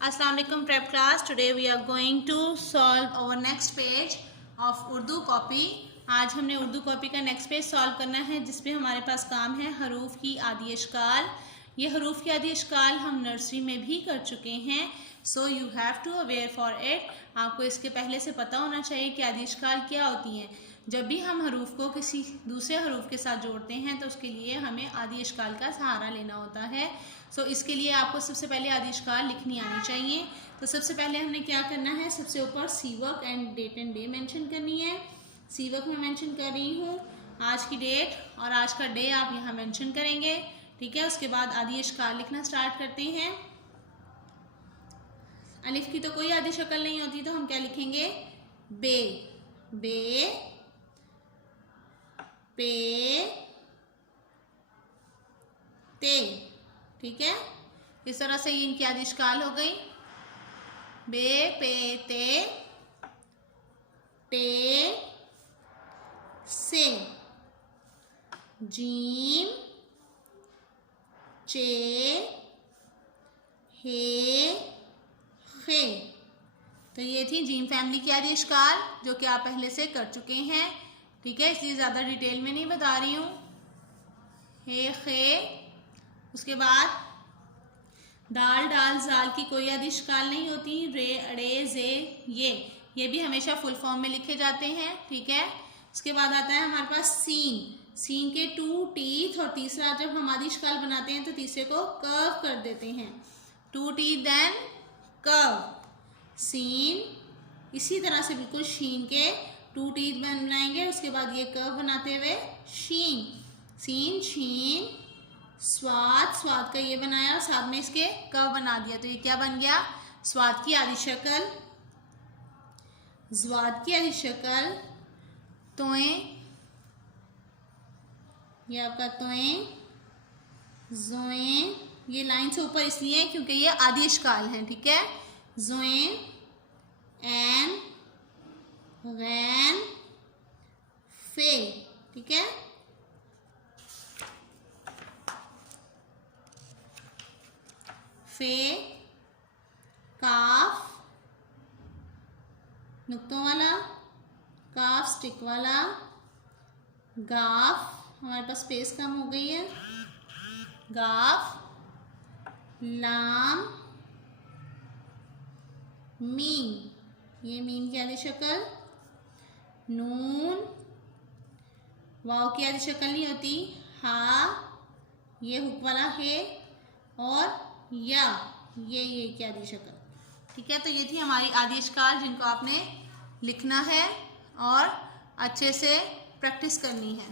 Assalamualaikum prep class. Today we are going to solve our next page of Urdu copy. आज हमने Urdu copy का next page solve करना है जिसपे हमारे पास काम है हरूफ की आदि अशकाल. ये हरूफ की आदि अशकाल हम नर्सरी में भी कर चुके हैं. So you have to aware for it. आपको इसके पहले से पता होना चाहिए कि आदि अशकाल क्या होती हैं. जब भी हम हरूफ को किसी दूसरे हरूफ के साथ जोड़ते हैं तो उसके लिए हमें आदि अशकाल का सहारा लेना होता है. सो इसके लिए आपको सबसे पहले आदि अशकाल लिखनी आनी चाहिए. तो सबसे पहले हमने क्या करना है, सबसे ऊपर सीवर्क and date and day mention करनी है. सीवर्क में मेंशन कर रही हूँ आज की डेट और आज का डे आप यहाँ मेंशन करेंगे. ठीक है, उसके बाद आदि अशकाल लिखना स्टार्ट करते हैं. अलिफ की तो कोई आदि शक्ल नहीं होती तो हम क्या लिखेंगे, बे, बे, पे, ते. ठीक है, इस तरह से ये इनकी आदि अशकाल हो गई. बे, पे, ते, टे, से, जीम, चे, हे, खे. तो ये थी जीम फैमिली की आदि अशकाल जो कि आप पहले से कर चुके हैं. ठीक है, इसलिए ज़्यादा डिटेल में नहीं बता रही हूँ. हे, खे. उसके बाद दाल, डाल, जाल की कोई आदि अशकाल नहीं होती. रे, अड़े, जे, ये भी हमेशा फुल फॉर्म में लिखे जाते हैं. ठीक है, उसके बाद आता है हमारे पास सीन. सीन के 2 टीथ और तीसरा जब हम आदि अशकाल बनाते हैं तो तीसरे को कर्व कर देते हैं. 2 टीथ देन कर्व. सीन इसी तरह से बिल्कुल शीन के 2 टीथ बनाएंगे. उसके बाद ये कर्व बनाते हुए शीन. सीन, शीन, स्वाद, स्वाद का ये बनाया और साथ में इसके कर्व बना दिया. तो ये क्या बन गया, स्वाद की आदि शक्ल, ज्वाद की आदि शक्ल, तोए, ये आपका तोए, जोए. ये लाइन से ऊपर इसलिए है क्योंकि ये आदि अशकाल हैं. ठीक है, जोए, एन, गैन, फे. ठीक है, फे, काफ नुक्तों वाला, काफ स्टिक वाला, गाफ, हमारे पास स्पेस कम हो गई है, गाफ, लाम, मीम, ये मीम की आदि शक्ल, नून, वाव की आदि शक्ल नहीं होती, हा, ये हुक वाला है, और या, ये की आदि शक्ल. ठीक है, तो ये थी हमारी आदि अशकाल जिनको आपने लिखना है और अच्छे से प्रैक्टिस करनी है.